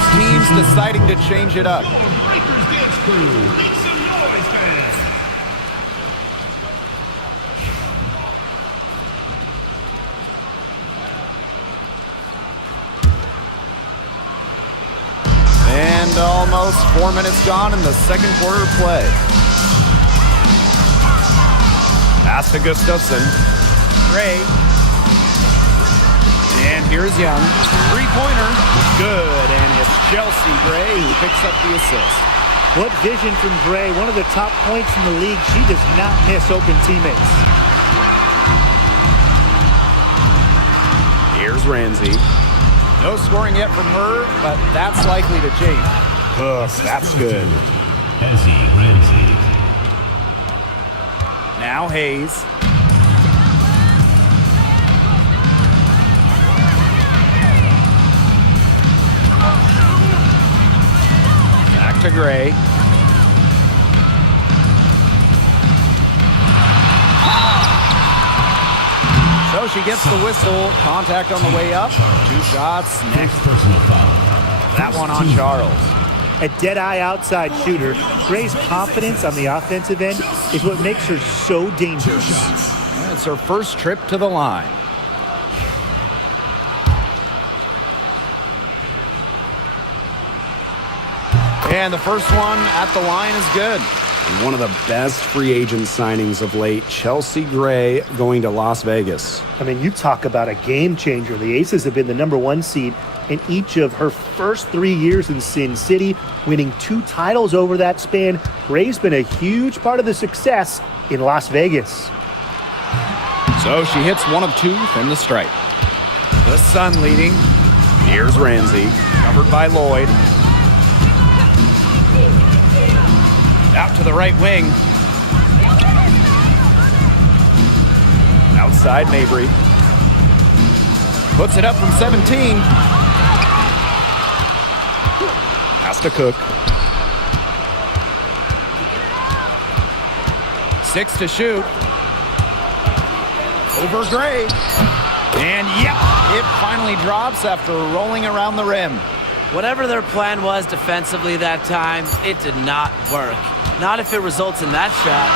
Both teams deciding to change it up. And almost 4 minutes gone in the second quarter play. Pass to Gustafsson. Gray. And here's Young. Three-pointer. Good. And it's Chelsea Gray who picks up the assist. What vision from Gray. One of the top points in the league. She does not miss open teammates. Here's Ramsey. No scoring yet from her, but that's likely to change. That's good. Now Hayes. Back to Gray. So she gets the whistle. Contact on the way up. 2 shots next. That one on Charles. A dead-eye outside shooter. Gray's confidence on the offensive end is what makes her so dangerous. And it's her first trip to the line. And the first one at the line is good. One of the best free agent signings of late, Chelsea Gray going to Las Vegas. I mean, you talk about a game changer. The Aces have been the #1 seed in each of her first 3 years in Sin City, winning 2 titles over that span. Gray's been a huge part of the success in Las Vegas. So she hits 1 of 2 from the stripe. The Sun leading. Here's Ramsey, covered by Lloyd. Out to the right wing. Outside Mabry. Puts it up from 17. Has to Cook. 6 to shoot. Over Gray. And yep, it finally drops after rolling around the rim. Whatever their plan was defensively that time, it did not work. Not if it results in that shot.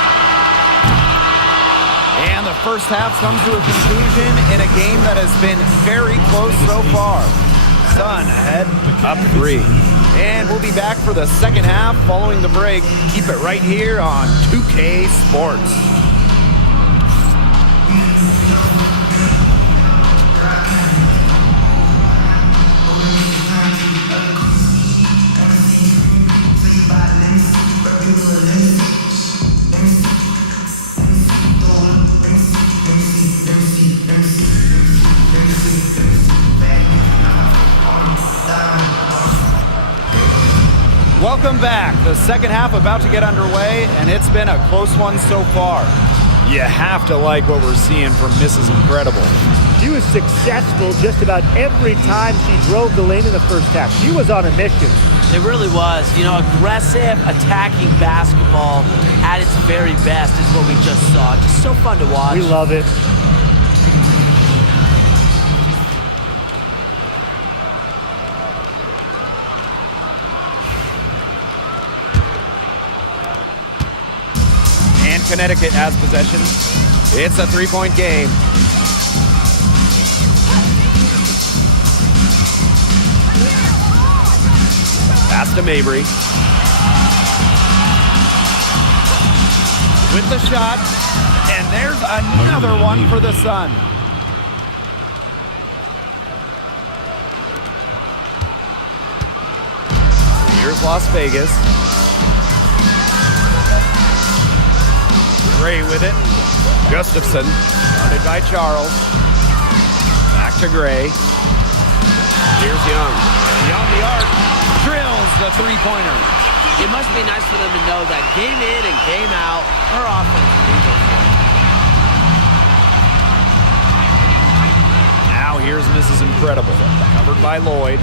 And the first half comes to a conclusion in a game that has been very close so far. Sun ahead, up 3. And we'll be back for the second half following the break. Keep it right here on 2K Sports. Welcome back. The second half about to get underway, and it's been a close one so far. You have to like what we're seeing from Mrs. Incredible. She was successful just about every time she drove the lane in the first half. She was on a mission. It really was. You know, aggressive, attacking basketball at its very best is what we just saw. Just so fun to watch. We love it. Connecticut has possession. It's a 3-point game. Pass to Mabry. With the shot. And there's another one for the Sun. Here's Las Vegas. Gray with it. Gustafsson, guarded by Charles. Back to Gray. Here's Young. Beyond the arc, drills the 3-pointer. It must be nice for them to know that game in and game out, her offense is legal for it. Now here's Mrs. Incredible, covered by Lloyd.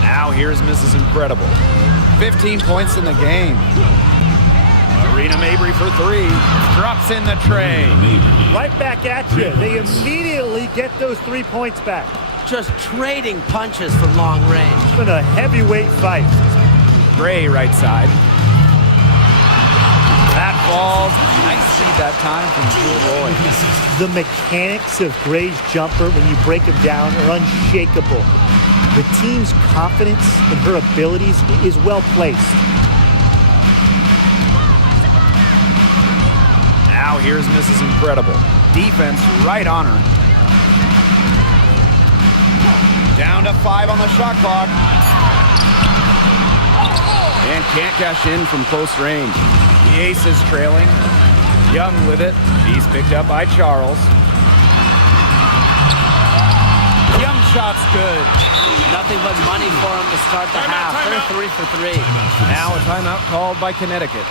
Now here's Mrs. Incredible. 15 points in the game. Marina Mabry for 3. Drops in the tray. Right back at you. They immediately get those 3 points back. just trading punches from long range. It's been a heavyweight fight. Gray right side. That falls. Nice feed that time from Jewel Roy. The mechanics of Gray's jumper, when you break him down, are unshakable. The team's confidence in her abilities is well placed. Now here's Mrs. Incredible. Defense right on her. Down to 5 on the shot clock. And can't cash in from close range. The ace is trailing. Young with it. He's picked up by Charles. Young shot's good. Nothing but money for him to start the half. They're 3 for 3. Now a timeout called by Connecticut.